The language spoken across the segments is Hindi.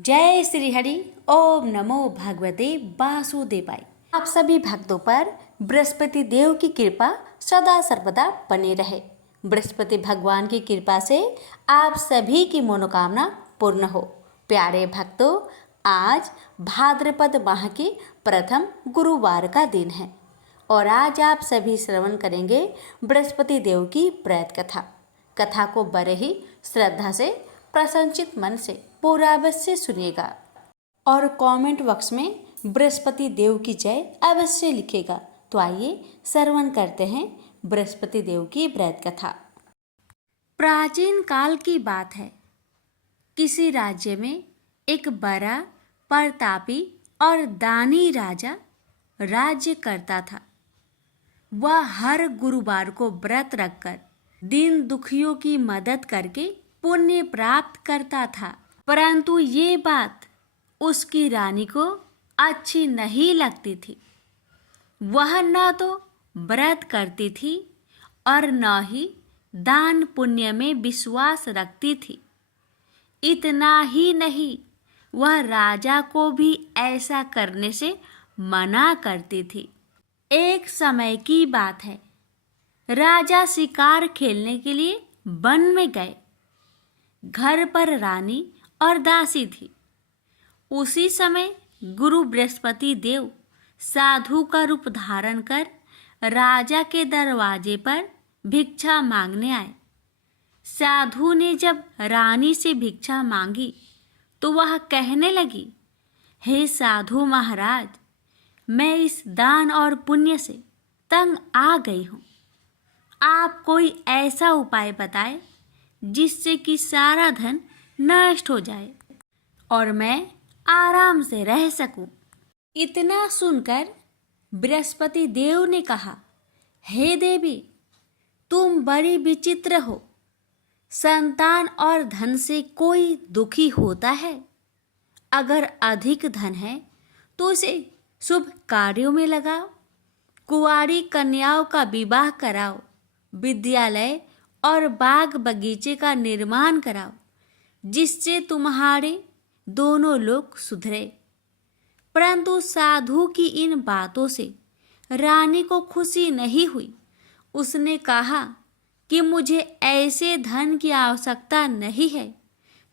जय श्री हरि। ओम नमो भगवते वासुदेवाय। आप सभी भक्तों पर बृहस्पति देव की कृपा सदा सर्वदा बनी रहे। बृहस्पति भगवान की कृपा से आप सभी की मनोकामना पूर्ण हो। प्यारे भक्तों, आज भाद्रपद माह के प्रथम गुरुवार का दिन है और आज आप सभी श्रवण करेंगे बृहस्पति देव की प्रेत कथा। कथा को बड़े ही श्रद्धा से प्रसन्नचित मन से पूरा अवश्य सुनिएगा और कमेंट बॉक्स में बृहस्पति देव की जय अवश्य लिखेगा। तो आइए श्रवण करते हैं बृहस्पति देव की प्रेत कथा। प्राचीन काल की बात है। किसी राज्य में एक बड़ा प्रतापी और दानी राजा राज्य करता था। वह हर गुरुवार को व्रत रखकर दीन दुखियों की मदद करके पुण्य प्राप्त करता था। परंतु ये बात उसकी रानी को अच्छी नहीं लगती थी। वह न तो व्रत करती थी और न ही दान पुण्य में विश्वास रखती थी। इतना ही नहीं, वह राजा को भी ऐसा करने से मना करती थी। एक समय की बात है। राजा शिकार खेलने के लिए वन में गए। घर पर रानी और दासी थी। उसी समय गुरु बृहस्पति देव साधु का रूप धारण कर राजा के दरवाजे पर भिक्षा मांगने आए। साधु ने जब रानी से भिक्षा मांगी तो वह कहने लगी, हे साधु महाराज, मैं इस दान और पुण्य से तंग आ गई हूँ। आप कोई ऐसा उपाय बताएं जिससे कि सारा धन नष्ट हो जाए और मैं आराम से रह सकूं। इतना सुनकर बृहस्पति देव ने कहा, हे देवी, तुम बड़ी विचित्र हो। संतान और धन से कोई दुखी होता है। अगर अधिक धन है तो उसे शुभ कार्यों में लगाओ, कुंवारी कन्याओं का विवाह कराओ, विद्यालय और बाग बगीचे का निर्माण कराओ, जिससे तुम्हारे दोनों लोग सुधरे। परंतु साधु की इन बातों से रानी को खुशी नहीं हुई। उसने कहा कि मुझे ऐसे धन की आवश्यकता नहीं है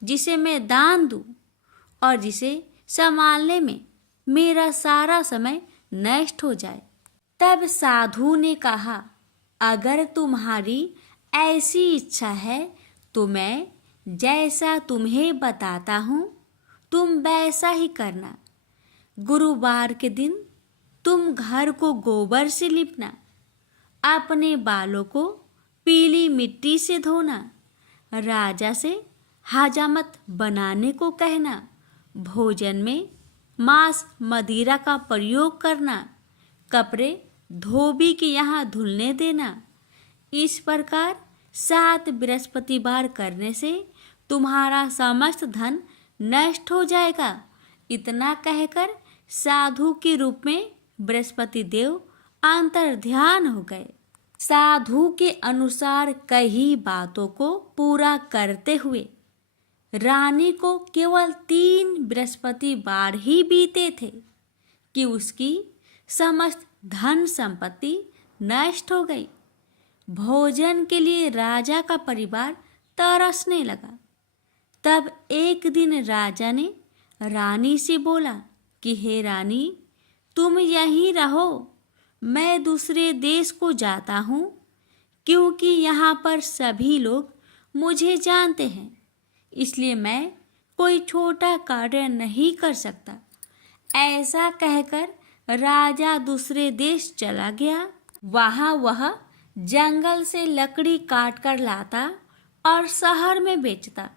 जिसे मैं दान दूं और जिसे संभालने में मेरा सारा समय नष्ट हो जाए। तब साधु ने कहा, अगर तुम्हारी ऐसी इच्छा है तो मैं जैसा तुम्हें बताता हूँ तुम वैसा ही करना। गुरुवार के दिन तुम घर को गोबर से लिपना, अपने बालों को पीली मिट्टी से धोना, राजा से हजामत बनाने को कहना, भोजन में मांस मदिरा का प्रयोग करना, कपड़े धोबी के यहाँ धुलने देना। इस प्रकार 7 बृहस्पतिवार करने से तुम्हारा समस्त धन नष्ट हो जाएगा। इतना कहकर साधु के रूप में बृहस्पति देव अंतर्ध्यान हो गए। साधु के अनुसार कई बातों को पूरा करते हुए रानी को केवल 3 बृहस्पतिवार ही बीते थे कि उसकी समस्त धन संपत्ति नष्ट हो गई। भोजन के लिए राजा का परिवार तरसने लगा। तब एक दिन राजा ने रानी से बोला कि हे रानी, तुम यहीं रहो, मैं दूसरे देश को जाता हूँ, क्योंकि यहाँ पर सभी लोग मुझे जानते हैं, इसलिए मैं कोई छोटा कार्य नहीं कर सकता। ऐसा कहकर राजा दूसरे देश चला गया। वहाँ वह जंगल से लकड़ी काट कर लाता और शहर में बेचता।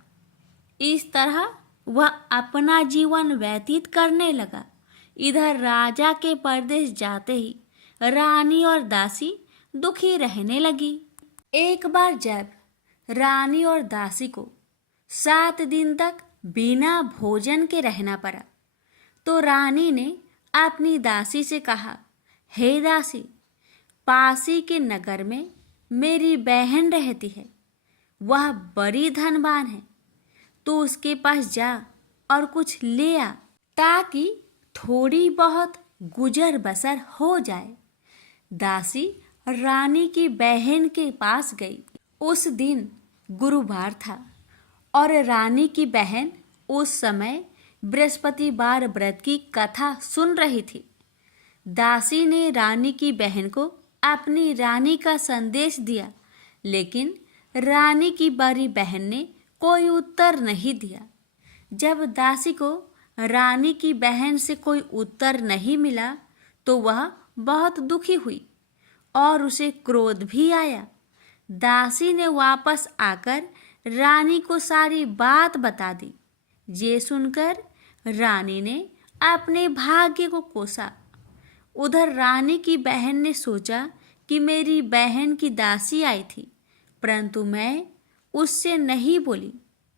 इस तरह वह अपना जीवन व्यतीत करने लगा। इधर राजा के परदेश जाते ही रानी और दासी दुखी रहने लगी। एक बार जब रानी और दासी को 7 दिन तक बिना भोजन के रहना पड़ा तो रानी ने अपनी दासी से कहा, हे दासी, पासी के नगर में मेरी बहन रहती है। वह बड़ी धनवान है, तो उसके पास जा और कुछ ले आ, ताकि थोड़ी बहुत गुजर बसर हो जाए। दासी रानी की बहन के पास गई। उस दिन गुरुवार था और रानी की बहन उस समय बृहस्पतिवार व्रत की कथा सुन रही थी। दासी ने रानी की बहन को अपनी रानी का संदेश दिया, लेकिन रानी की बड़ी बहन ने कोई उत्तर नहीं दिया। जब दासी को रानी की बहन से कोई उत्तर नहीं मिला तो वह बहुत दुखी हुई और उसे क्रोध भी आया। दासी ने वापस आकर रानी को सारी बात बता दी। ये सुनकर रानी ने अपने भाग्य को कोसा। उधर रानी की बहन ने सोचा कि मेरी बहन की दासी आई थी, परंतु मैं उससे नहीं बोली,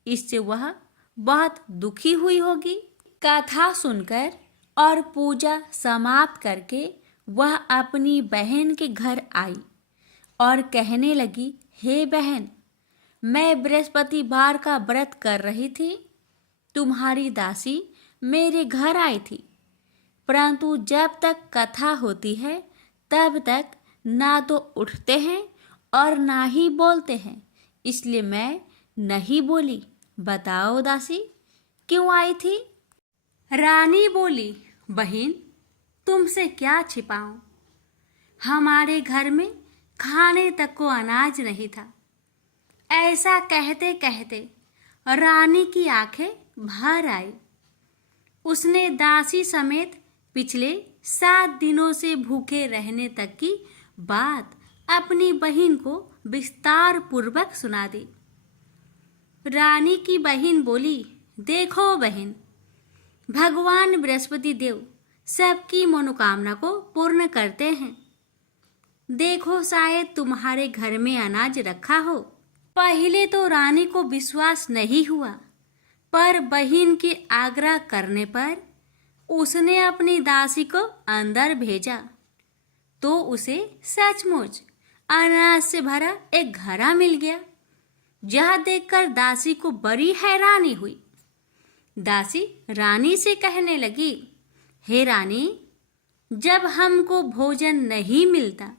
इससे वह बहुत दुखी हुई होगी। कथा सुनकर और पूजा समाप्त करके वह अपनी बहन के घर आई और कहने लगी, हे बहन, मैं बृहस्पतिवार का व्रत कर रही थी। तुम्हारी दासी मेरे घर आई थी, परंतु जब तक कथा होती है तब तक ना तो उठते हैं और ना ही बोलते हैं, इसलिए मैं नहीं बोली। बताओ दासी, क्यों आई थी? रानी बोली, बहन, तुमसे क्या छिपाऊं? हमारे घर में खाने तक को अनाज नहीं था। ऐसा कहते कहते रानी की आंखें भर आई। उसने दासी समेत पिछले 7 दिनों से भूखे रहने तक की बात अपनी बहन को विस्तार पूर्वक सुना दी। रानी की बहन बोली, देखो बहन, भगवान बृहस्पति देव सबकी मनोकामना को पूर्ण करते हैं। देखो, शायद तुम्हारे घर में अनाज रखा हो। पहले तो रानी को विश्वास नहीं हुआ, पर बहन के आग्रह करने पर उसने अपनी दासी को अंदर भेजा तो उसे सचमुच अनाज से भरा एक घड़ा मिल गया। यह देखकर दासी को बड़ी हैरानी हुई। दासी रानी से कहने लगी, हे रानी, जब हमको भोजन नहीं मिलता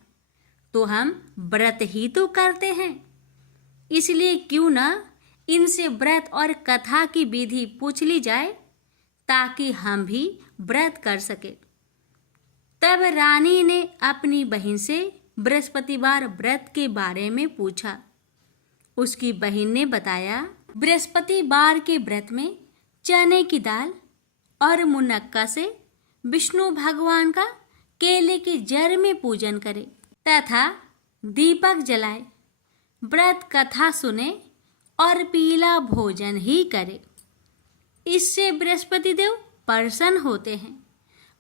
तो हम व्रत ही तो करते हैं, इसलिए क्यों ना इनसे व्रत और कथा की विधि पूछ ली जाए ताकि हम भी व्रत कर सके। तब रानी ने अपनी बहन से बृहस्पतिवार व्रत के बारे में पूछा। उसकी बहन ने बताया, बृहस्पतिवार के व्रत में चने की दाल और मुनक्का से विष्णु भगवान का केले के जड़ में पूजन करें तथा दीपक जलाए, व्रत कथा सुने और पीला भोजन ही करे। इससे बृहस्पति देव प्रसन्न होते हैं।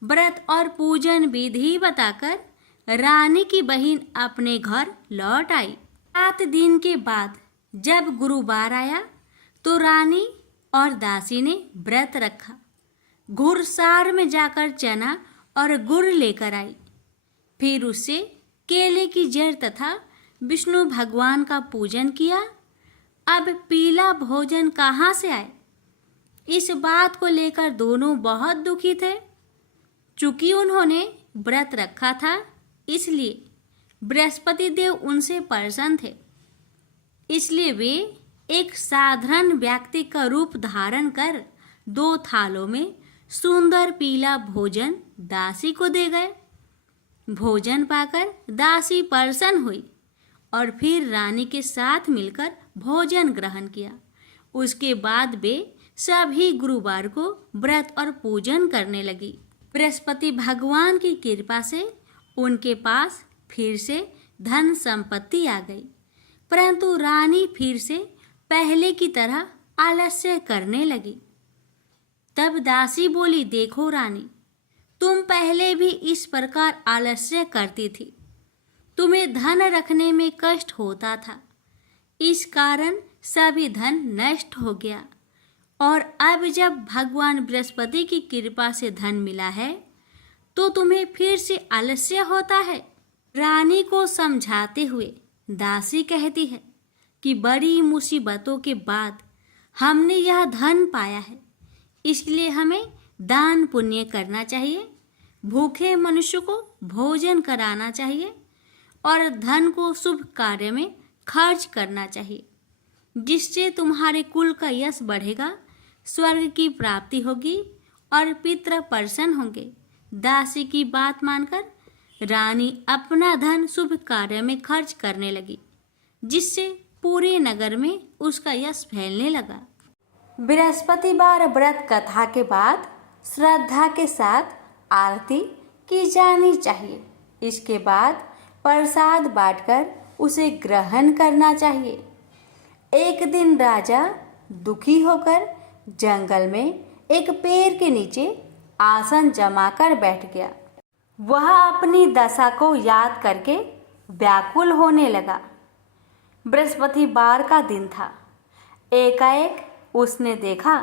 व्रत और पूजन विधि बताकर रानी की बहन अपने घर लौट आई। 7 दिन के बाद जब गुरुवार आया तो रानी और दासी ने व्रत रखा। घुड़सार में जाकर चना और गुड़ लेकर आई। फिर उससे केले की जड़ तथा विष्णु भगवान का पूजन किया। अब पीला भोजन कहाँ से आए? इस बात को लेकर दोनों बहुत दुखी थे। चूंकि उन्होंने व्रत रखा था, इसलिए बृहस्पति देव उनसे प्रसन्न थे। इसलिए वे एक साधारण व्यक्ति का रूप धारण कर 2 थालों में सुंदर पीला भोजन दासी को दे गए। भोजन पाकर दासी प्रसन्न हुई और फिर रानी के साथ मिलकर भोजन ग्रहण किया। उसके बाद वे सभी गुरुवार को व्रत और पूजन करने लगी। बृहस्पति भगवान की कृपा से उनके पास फिर से धन संपत्ति आ गई, परंतु रानी फिर से पहले की तरह आलस्य करने लगी। तब दासी बोली, देखो रानी, तुम पहले भी इस प्रकार आलस्य करती थी। तुम्हें धन रखने में कष्ट होता था, इस कारण सभी धन नष्ट हो गया, और अब जब भगवान बृहस्पति की कृपा से धन मिला है तो तुम्हें फिर से आलस्य होता है। रानी को समझाते हुए दासी कहती है कि बड़ी मुसीबतों के बाद हमने यह धन पाया है, इसलिए हमें दान पुण्य करना चाहिए, भूखे मनुष्य को भोजन कराना चाहिए और धन को शुभ कार्य में खर्च करना चाहिए, जिससे तुम्हारे कुल का यश बढ़ेगा, स्वर्ग की प्राप्ति होगी और पितृ प्रसन्न होंगे। दासी की बात मानकर रानी अपना धन शुभ कार्य में खर्च करने लगी, जिससे पूरे नगर में उसका यश फैलने लगा। बृहस्पतिवार व्रत कथा के बाद श्रद्धा के साथ आरती की जानी चाहिए। इसके बाद प्रसाद बांटकर उसे ग्रहण करना चाहिए। एक दिन राजा दुखी होकर जंगल में एक पेड़ के नीचे आसन जमाकर बैठ गया। वह अपनी दशा को याद करके व्याकुल होने लगा। बृहस्पतिवार का दिन था। एकाएक उसने देखा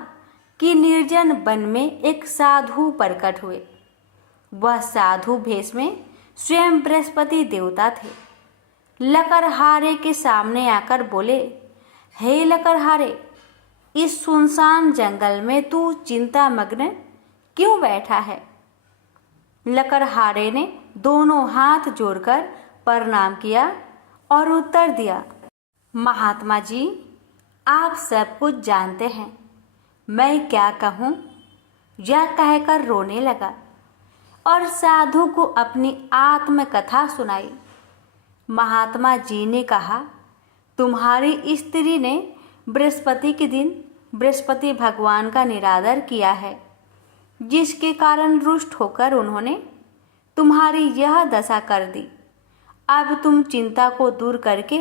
कि निर्जन वन में एक साधु प्रकट हुए। वह साधु भेष में स्वयं बृहस्पति देवता थे। लकड़हारे के सामने आकर बोले, हे लकड़हारे, इस सुनसान जंगल में तू चिंतामग्न क्यों बैठा है? लकड़हारे ने दोनों हाथ जोड़कर प्रणाम किया और उत्तर दिया, महात्मा जी, आप सब कुछ जानते हैं, मैं क्या कहूँ? यह कहकर रोने लगा और साधु को अपनी आत्मकथा सुनाई। महात्मा जी ने कहा, तुम्हारी स्त्री ने बृहस्पति के दिन बृहस्पति भगवान का निरादर किया है, जिसके कारण रुष्ट होकर उन्होंने तुम्हारी यह दशा कर दी। अब तुम चिंता को दूर करके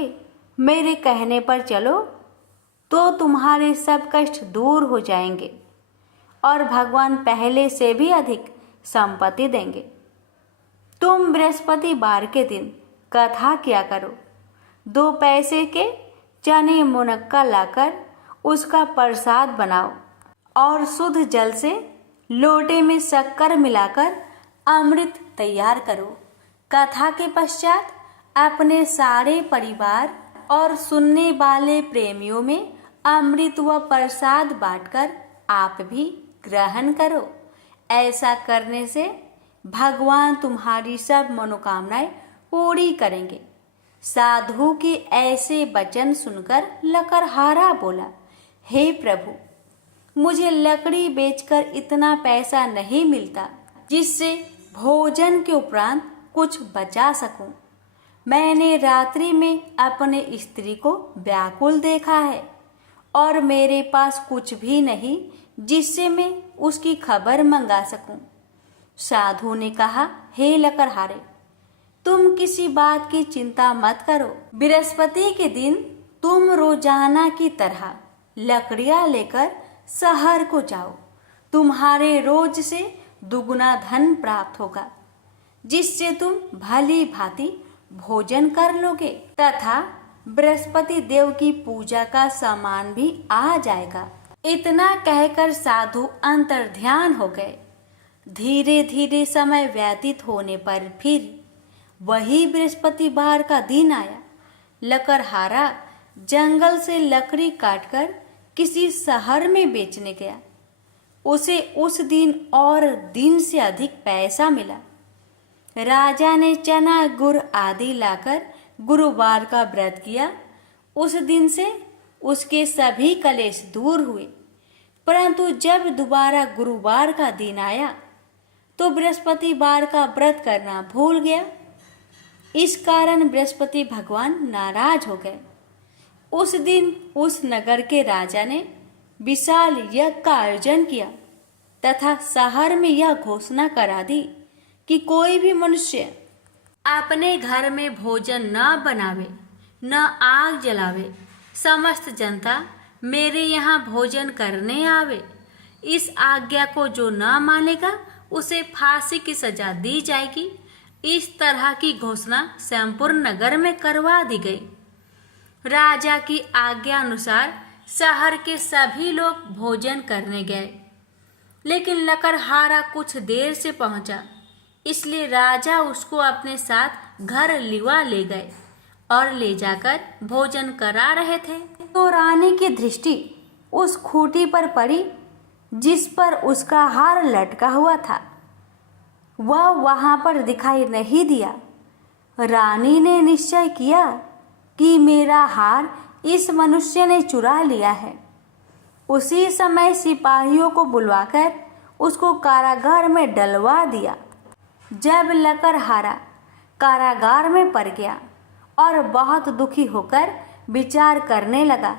मेरे कहने पर चलो तो तुम्हारे सब कष्ट दूर हो जाएंगे और भगवान पहले से भी अधिक संपत्ति देंगे। तुम बृहस्पतिवार के दिन कथा किया करो। 2 पैसे के चने मुनक्का लाकर उसका प्रसाद बनाओ और शुद्ध जल से लोटे में शक्कर मिलाकर अमृत तैयार करो। कथा के पश्चात अपने सारे परिवार और सुनने वाले प्रेमियों में अमृत व प्रसाद बांटकर आप भी ग्रहण करो। ऐसा करने से भगवान तुम्हारी सब मनोकामनाएं पूरी करेंगे। साधु के ऐसे वचन सुनकर लकड़हारा बोला, हे प्रभु, मुझे लकड़ी बेचकर इतना पैसा नहीं मिलता जिससे भोजन के उपरांत कुछ बचा सकूं। मैंने रात्रि में अपने स्त्री को व्याकुल देखा है और मेरे पास कुछ भी नहीं जिससे मैं उसकी खबर मंगा सकूं। साधु ने कहा, हे लकड़हारे, तुम किसी बात की चिंता मत करो। बृहस्पति के दिन तुम रोजाना की तरह लकड़ियां लेकर शहर को जाओ। तुम्हारे रोज से दुगुना धन प्राप्त होगा, जिससे तुम भली भांति भोजन कर लोगे तथा बृहस्पति देव की पूजा का सामान भी आ जाएगा। इतना कहकर साधु अंतर्ध्यान हो गए। धीरे धीरे समय व्यतीत होने पर फिर वही बृहस्पतिवार का दिन आया। लकड़हारा जंगल से लकड़ी काटकर किसी शहर में बेचने गया। उसे उस दिन और दिन से अधिक पैसा मिला। राजा ने चना गुड़ आदि लाकर गुरुवार का व्रत किया। उस दिन से उसके सभी कलेश दूर हुए। परंतु जब दोबारा गुरुवार का दिन आया तो बृहस्पतिवार का व्रत करना भूल गया। इस कारण बृहस्पति भगवान नाराज हो गए। उस दिन उस नगर के राजा ने विशाल यज्ञ का आयोजन किया तथा शहर में यह घोषणा करा दी कि कोई भी मनुष्य अपने घर में भोजन न बनावे, न आग जलावे। समस्त जनता मेरे यहाँ भोजन करने आवे। इस आज्ञा को जो न मानेगा उसे फांसी की सजा दी जाएगी। इस तरह की घोषणा संपूर्ण नगर में करवा दी गई। राजा की आज्ञा अनुसार शहर के सभी लोग भोजन करने गए, लेकिन लकड़हारा कुछ देर से पहुंचा, इसलिए राजा उसको अपने साथ घर लिवा ले गए और ले जाकर भोजन करा रहे थे तो रानी की दृष्टि उस खूंटी पर पड़ी जिस पर उसका हार लटका हुआ था वह वहां पर दिखाई नहीं दिया। रानी ने निश्चय किया कि मेरा हार इस मनुष्य ने चुरा लिया है। उसी समय सिपाहियों को बुलवाकर उसको कारागार में डलवा दिया। जब लकड़हारा कारागार में पड़ गया और बहुत दुखी होकर विचार करने लगा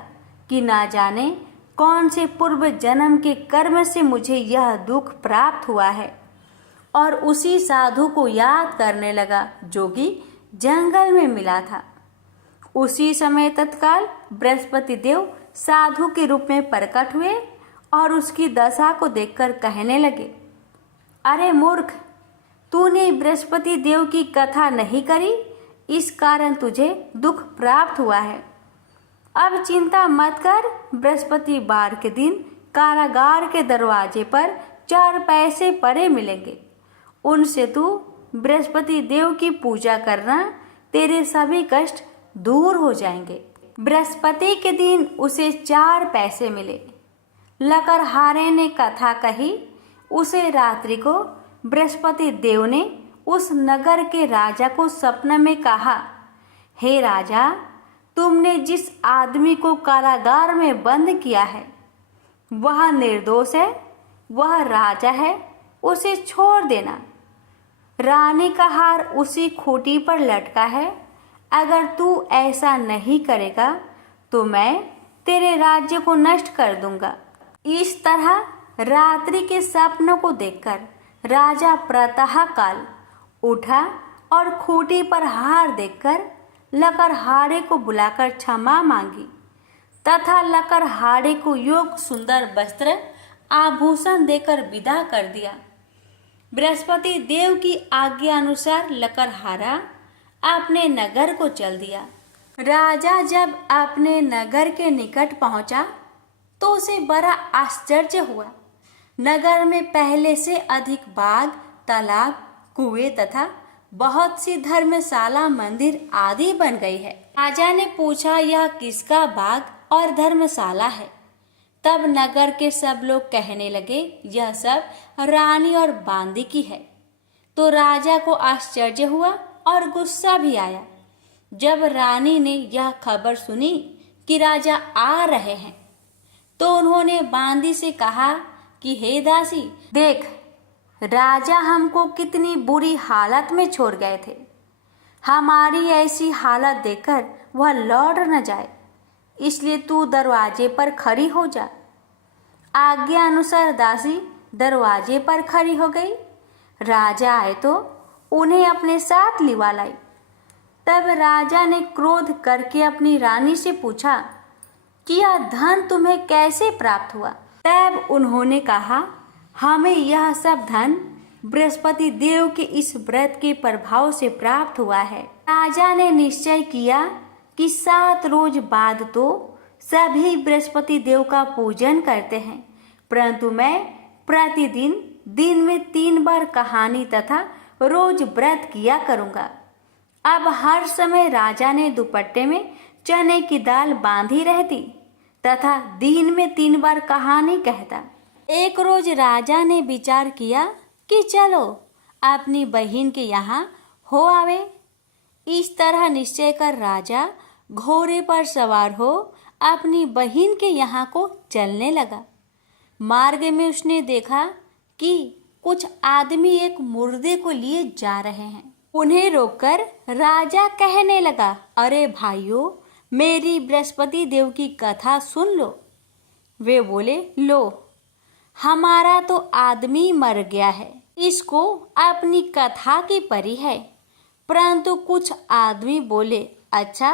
कि ना जाने कौन से पूर्व जन्म के कर्म से मुझे यह दुख प्राप्त हुआ है, और उसी साधु को याद करने लगा जो कि जंगल में मिला था। उसी समय तत्काल बृहस्पति देव साधु के रूप में प्रकट हुए और उसकी दशा को देखकर कहने लगे, अरे मूर्ख, तूने बृहस्पति देव की कथा नहीं करी, इस कारण तुझे दुख प्राप्त हुआ है। अब चिंता मत कर, बृहस्पतिवार के दिन कारागार के दरवाजे पर 4 पैसे पड़े मिलेंगे। उनसे तू बृहस्पति देव की पूजा करना, तेरे सभी कष्ट दूर हो जाएंगे। बृहस्पति के दिन उसे 4 पैसे मिले। लकड़हारे ने कथा कही। उसे रात्रि को बृहस्पति देव ने उस नगर के राजा को सपने में कहा, हे राजा, तुमने जिस आदमी को कारागार में बंद किया है वह निर्दोष है, वह राजा है, उसे छोड़ देना। रानी का हार उसी खूंटी पर लटका है। अगर तू ऐसा नहीं करेगा तो मैं तेरे राज्य को नष्ट कर दूंगा। इस तरह रात्रि के सपनों को देखकर राजा प्रातः काल उठा और खूंटी पर हार देखकर लकड़हारे को बुलाकर क्षमा मांगी तथा लकड़हारे को योग सुंदर वस्त्र आभूषण देकर विदा कर दिया। बृहस्पति देव की आज्ञा अनुसार लकड़हारा अपने नगर को चल दिया। राजा जब अपने नगर के निकट पहुंचा तो उसे बड़ा आश्चर्य हुआ। नगर में पहले से अधिक बाग, तालाब, कुएं तथा बहुत सी धर्मशाला, मंदिर आदि बन गई है। राजा ने पूछा, यह किसका बाग और धर्मशाला है? तब नगर के सब लोग कहने लगे, यह सब रानी और बांदी की है। तो राजा को आश्चर्य हुआ और गुस्सा भी आया। जब रानी ने यह खबर सुनी कि राजा आ रहे हैं तो उन्होंने बांदी से कहा कि हे दासी, देख, राजा हमको कितनी बुरी हालत में छोड़ गए थे। हमारी ऐसी हालत देखकर वह लौट न जाए, इसलिए तू दरवाजे पर खड़ी हो जा। आज्ञा अनुसार दासी दरवाजे पर खड़ी हो गई। राजा आए तो उन्हें अपने साथ लिवा लाई। तब राजा ने क्रोध करके अपनी रानी से पूछा कि यह धन तुम्हें कैसे प्राप्त हुआ? तब उन्होंने कहा, हमें यह सब धन बृहस्पति देव के इस व्रत के प्रभाव से प्राप्त हुआ है। राजा ने निश्चय किया कि 7 रोज बाद तो सभी बृहस्पति देव का पूजन करते हैं, परंतु मैं प्रतिदिन दिन में 3 बार कहानी तथा रोज व्रत किया करूंगा। अब हर समय राजा ने दुपट्टे में चने की दाल बांधी रहती तथा दिन में 3 बार कहानी कहता। एक रोज राजा ने विचार किया कि चलो अपनी बहन के यहाँ हो आवे। इस तरह निश्चय कर राजा घोड़े पर सवार हो अपनी बहन के यहाँ को चलने लगा। मार्ग में उसने देखा कि कुछ आदमी एक मुर्दे को लिए जा रहे हैं। उन्हें रोककर राजा कहने लगा, अरे भाइयों, मेरी बृहस्पति देव की कथा सुन लो। वे बोले, लो, हमारा तो आदमी मर गया है, इसको अपनी कथा की परी है। परंतु कुछ आदमी बोले, अच्छा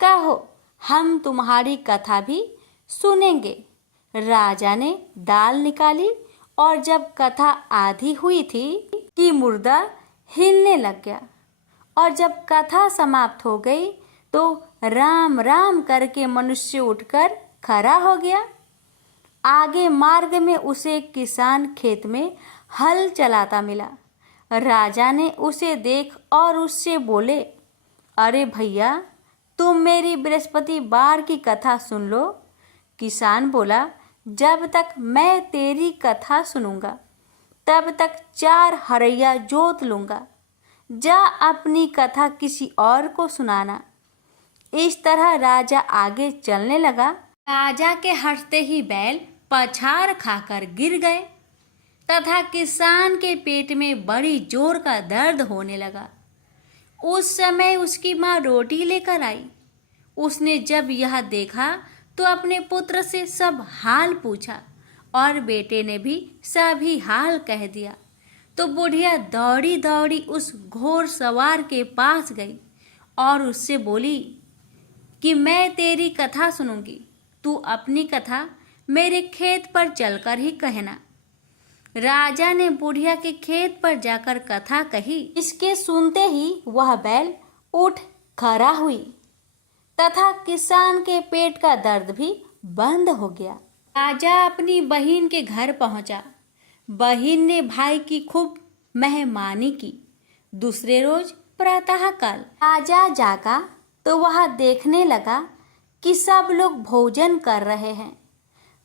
कहो, हम तुम्हारी कथा भी सुनेंगे। राजा ने दाल निकाली और जब कथा आधी हुई थी कि मुर्दा हिलने लग गया, और जब कथा समाप्त हो गई तो राम राम करके मनुष्य उठकर खड़ा हो गया। आगे मार्ग में उसे एक किसान खेत में हल चलाता मिला। राजा ने उसे देख और उससे बोले, अरे भैया, तुम मेरी बृहस्पतिवार की कथा सुन लो। किसान बोला, जब तक मैं तेरी कथा सुनूंगा तब तक 4 हरैया जोत लूंगा। जा अपनी कथा किसी और को सुनाना। इस तरह राजा आगे चलने लगा। राजा के हंसते ही बैल पछाड़ खाकर गिर गए तथा किसान के पेट में बड़ी जोर का दर्द होने लगा। उस समय उसकी माँ रोटी लेकर आई। उसने जब यह देखा तो अपने पुत्र से सब हाल पूछा और बेटे ने भी सभी हाल कह दिया। तो बुढ़िया दौड़ी दौड़ी उस घोड़ सवार के पास गई और उससे बोली कि मैं तेरी कथा सुनूंगी, तू अपनी कथा मेरे खेत पर चलकर ही कहना। राजा ने बुढ़िया के खेत पर जाकर कथा कही। इसके सुनते ही वह बैल उठ खड़ा हुई तथा किसान के पेट का दर्द भी बंद हो गया। राजा अपनी बहन के घर पहुंचा। बहन ने भाई की खूब मेहमानी की। दूसरे रोज प्रातःकाल राजा जागा तो वह देखने लगा कि सब लोग भोजन कर रहे हैं।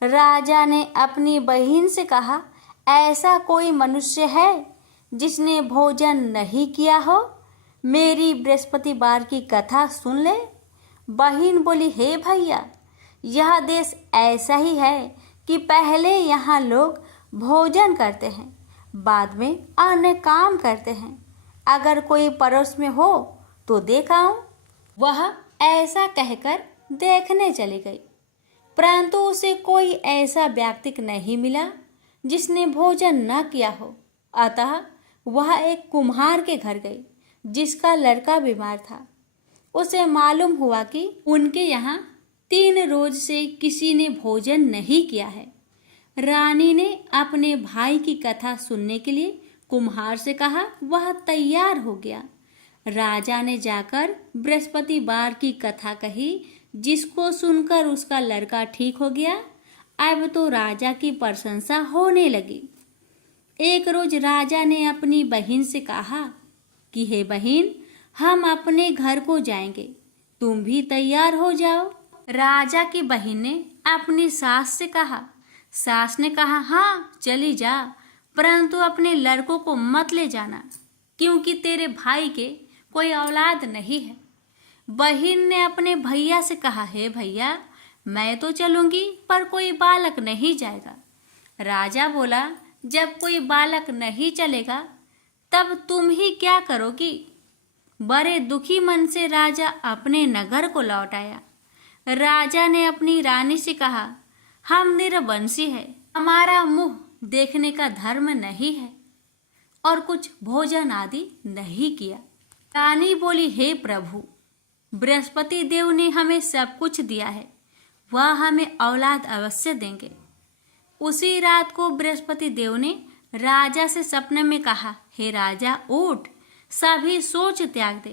राजा ने अपनी बहन से कहा, ऐसा कोई मनुष्य है जिसने भोजन नहीं किया हो? मेरी बृहस्पतिवार की कथा सुन ले। बहन बोली, हे भैया, यह देश ऐसा ही है कि पहले यहाँ लोग भोजन करते हैं, बाद में अन्य काम करते हैं। अगर कोई पड़ोस में हो तो देख आऊं। वह ऐसा कहकर देखने चली गई, परंतु उसे कोई ऐसा व्यक्ति नहीं मिला जिसने भोजन न किया हो। अतः वह एक कुम्हार के घर गई जिसका लड़का बीमार था। उसे मालूम हुआ कि उनके यहाँ 3 रोज से किसी ने भोजन नहीं किया है। रानी ने अपने भाई की कथा सुनने के लिए कुम्हार से कहा। वह तैयार हो गया। राजा ने जाकर बृहस्पतिवार की कथा कही, जिसको सुनकर उसका लड़का ठीक हो गया। अब तो राजा की प्रशंसा होने लगी। एक रोज राजा ने अपनी बहन से कहा कि हे बहन, हम अपने घर को जाएंगे, तुम भी तैयार हो जाओ। राजा की बहन ने अपनी सास से कहा। सास ने कहा, हाँ चली जा, परंतु अपने लड़कों को मत ले जाना, क्योंकि तेरे भाई के कोई औलाद नहीं है। बहन ने अपने भैया से कहा, हे भैया, मैं तो चलूंगी पर कोई बालक नहीं जाएगा। राजा बोला, जब कोई बालक नहीं चलेगा तब तुम ही क्या करोगी? बड़े दुखी मन से राजा अपने नगर को लौट आया। राजा ने अपनी रानी से कहा, हम निरवंशी है, हमारा मुंह देखने का धर्म नहीं है और कुछ भोजन आदि नहीं किया। रानी बोली, हे प्रभु, बृहस्पति देव ने हमें सब कुछ दिया है, वह हमें औलाद अवश्य देंगे। उसी रात को बृहस्पति देव ने राजा से सपने में कहा, हे राजा, उठ, सभी सोच त्याग दे,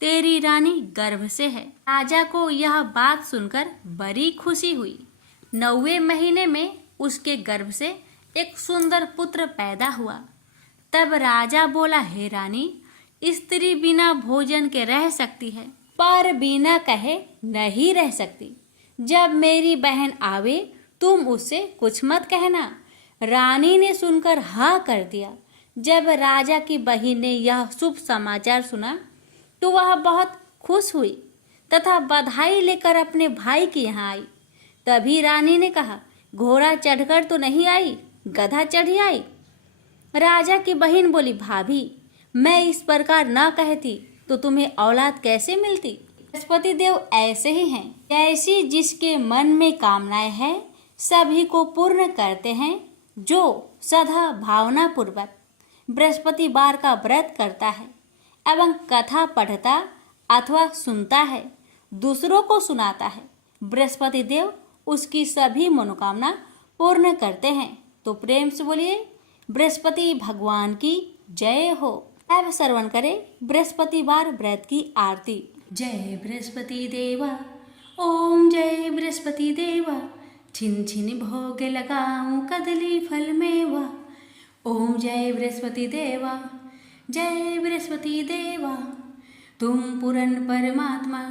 तेरी रानी गर्भ से है। राजा को यह बात सुनकर बड़ी खुशी हुई। 9वें महीने में उसके गर्भ से एक सुंदर पुत्र पैदा हुआ। तब राजा बोला, हे रानी, स्त्री बिना भोजन के रह सकती है, पर बिना कहे नहीं रह सकती। जब मेरी बहन आवे तुम उससे कुछ मत कहना। रानी ने सुनकर हाँ कर दिया। जब राजा की बहन ने यह शुभ समाचार सुना तो वह बहुत खुश हुई तथा बधाई लेकर अपने भाई के यहाँ आई। तभी रानी ने कहा, घोड़ा चढ़कर तो नहीं आई, गधा चढ़ी आई। राजा की बहन बोली, भाभी, मैं इस प्रकार न कहती तो तुम्हें औलाद कैसे मिलती? बृहस्पति देव ऐसे ही हैं, जैसी जिसके मन में कामनाएं हैं सभी को पूर्ण करते हैं। जो सदा भावना पूर्वक बृहस्पतिवार का व्रत करता है एवं कथा पढ़ता अथवा सुनता है, दूसरों को सुनाता है, बृहस्पति देव उसकी सभी मनोकामना पूर्ण करते हैं। तो प्रेम से बोलिए, बृहस्पति भगवान की जय हो। अब श्रवण करें बृहस्पतिवार व्रत की आरती। जय बृहस्पति देवा, ओम जय बृहस्पति देवा, छिन छिन भोग लगाऊं कदली फल मेवा। ओम जय बृहस्पति देवा, जय बृहस्पति देवा, तुम पूर्ण परमात्मा,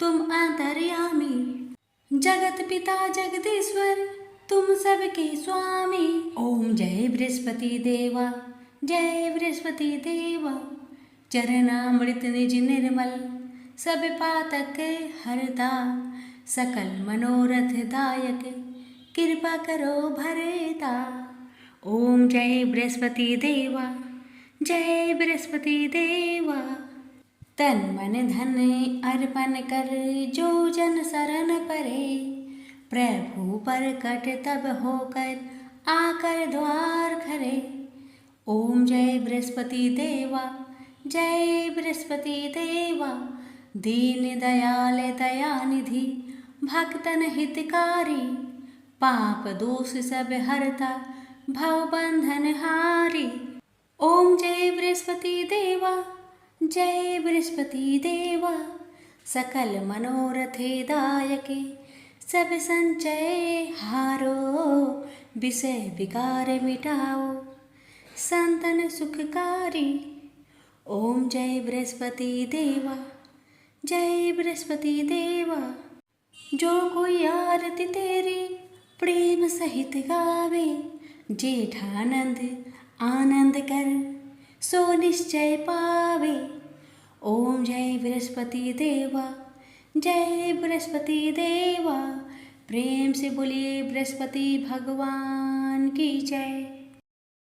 तुम अंतर्यामी, जगत पिता जगदीश्वर, तुम सबके स्वामी। ओम जय बृहस्पति देवा, जय बृहस्पति देवा। चरणामृत निज निर्मल, सब पातक हरता। सकल मनोरथ दायक, कृपा करो भरता। ओम जय बृहस्पति देवा, जय बृहस्पति देवा। तन मन धन अर्पण कर, जो जन शरण परे। प्रभु प्रकट तब होकर, आकर द्वार खरे। ओम जय बृहस्पति देवा, जय बृहस्पति देवा। दीन दयाल दयानिधि, भक्तन हितकारी। पाप दोष सब हरता, भव बंधन हारी। ओम जय बृहस्पति देवा, जय बृहस्पति देवा। सकल मनोरथे दायके, सब संचय हारो। विषय विकार मिटाओ, संतन सुखकारी। ओम जय बृहस्पति देवा, जय बृहस्पति देवा। जो कोई आरती तेरी प्रेम सहित गावे। जेठानंद आनंद कर, सो निश्चय पावे। ओम जय बृहस्पति देवा, जय बृहस्पति देवा। प्रेम से बोलिए बृहस्पति भगवान की जय।